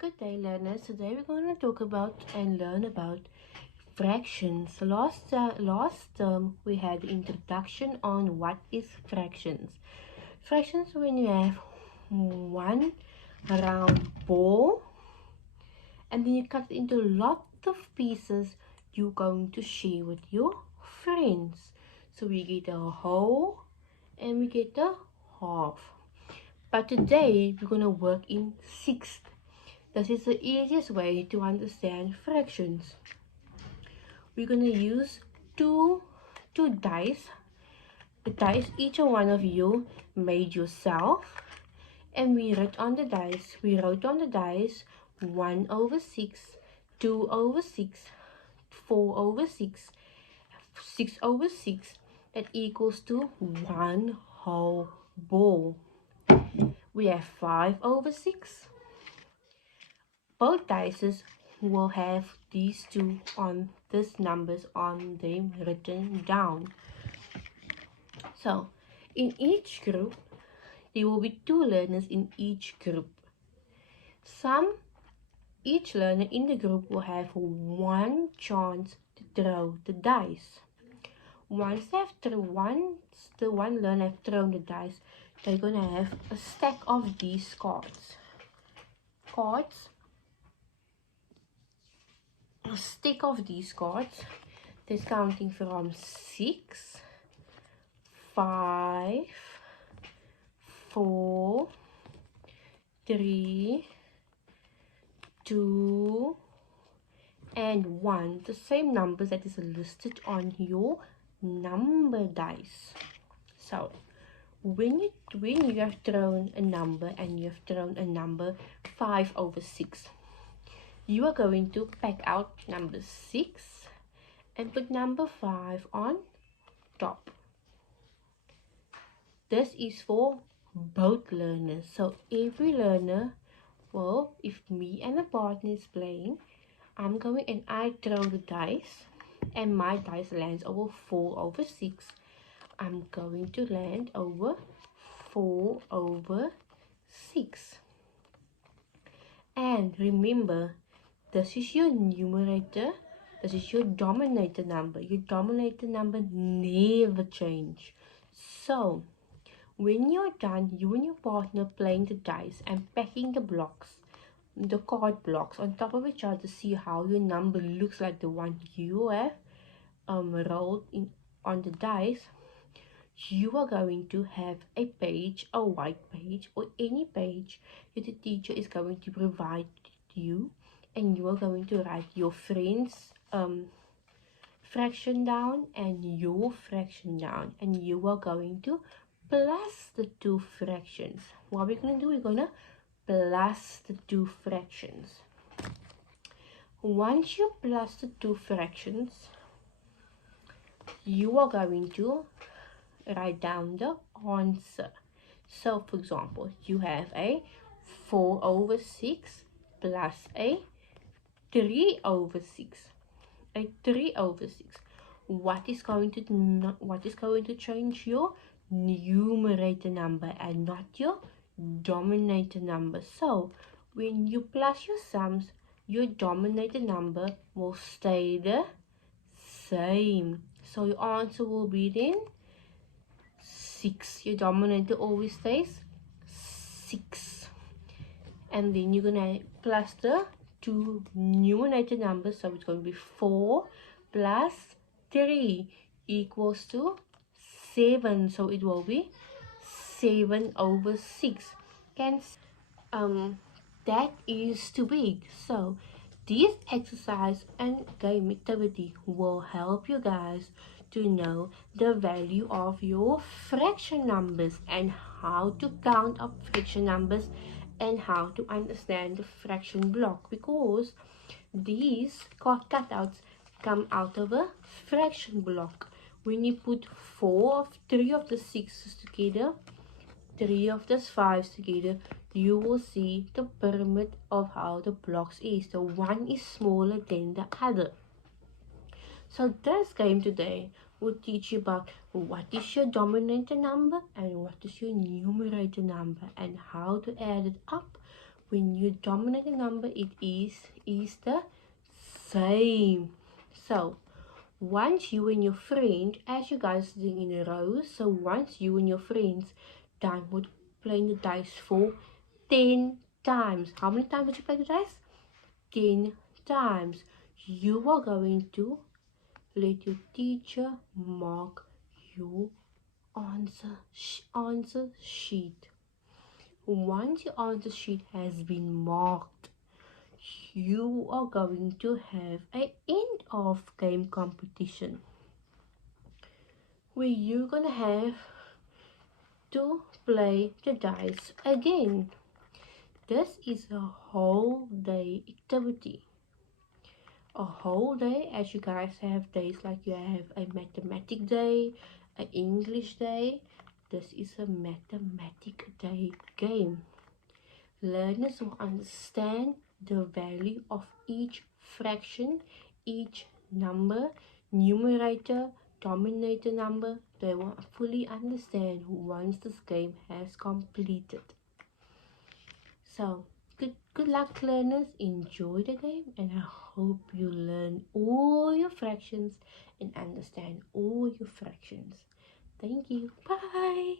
Good day, learners. Today we're going to talk about and learn about fractions. Last term we had the introduction on what is fractions. Fractions when you have one round ball and then you cut it into lots of pieces you're going to share with your friends. So we get a whole and we get a half. But today we're going to work in sixths. This is the easiest way to understand fractions. We're going to use two dice. The dice each one of you made yourself, and we wrote on the dice 1/6, 2/6, 4/6, 6/6. That equals to one whole ball. We have 5/6. Both dices will have these two on these numbers on them written down. So in each group there will be two learners in each group. Each learner in the group will have one chance to throw the dice. Once the one learner have thrown the dice, they're gonna have a stack of these cards. A stack of these cards. That's counting from 6, 5, 4, 3, 2, and 1. The same numbers that is listed on your number dice. So when you have thrown a number and you have thrown a number 5/6, you are going to pack out number 6 and put number 5 on top. This is for both learners. So every learner will, if me and a partner is playing, I'm going and I throw the dice and my dice lands over 4/6. I'm going to land over 4/6. And remember, this is your numerator, this is your denominator number. Your denominator number never change. So when you're done, you and your partner playing the dice and packing the card blocks on top of each other, see how your number looks like the one you have rolled in on the dice. You are going to have a page, a white page or any page that the teacher is going to provide you, and you are going to write your friend's fraction down and your fraction down, and you are going to plus the two fractions. What we're going to do, we're going to plus the two fractions. Once you plus the two fractions, you are going to write down the answer. So for example, you have a 4/6 plus a 3/6. A 3/6. What is going to change? Your numerator number and not your denominator number. So when you plus your sums, your denominator number will stay the same. So your answer will be then 6. Your denominator always stays 6. And then you're gonna plus the two numerator numbers, so it's going to be 4 plus 3 equals to 7. So it will be 7/6. That is too big. So this exercise and game activity will help you guys to know the value of your fraction numbers and how to count up fraction numbers and how to understand the fraction block, because these cutouts come out of a fraction block. When you put 3 of the 6s together, 3 of the 5s together, you will see the pyramid of how the blocks is. The one is smaller than the other. So this game today will teach you about what is your denominator number and what is your numerator number and how to add it up When you dominate a number, it is the same. So once you and your friend, as you guys sitting in a row, so once you and your friends done with playing the dice for 10 times. How many times did you play the dice? 10 times. You are going to let your teacher mark your answer sheet. Once your answer sheet has been marked, you are going to have a end of game competition where you're gonna have to play the dice again. This is a whole day activity. A whole day, as you guys have days like you have a mathematic day, an English day. This is a mathematic day game. Learners will understand the value of each fraction, each number, numerator, denominator number. They will fully understand once this game has completed. So, good luck learners, enjoy the game, and I hope you learn all your fractions and understand all your fractions. Thank you. Bye.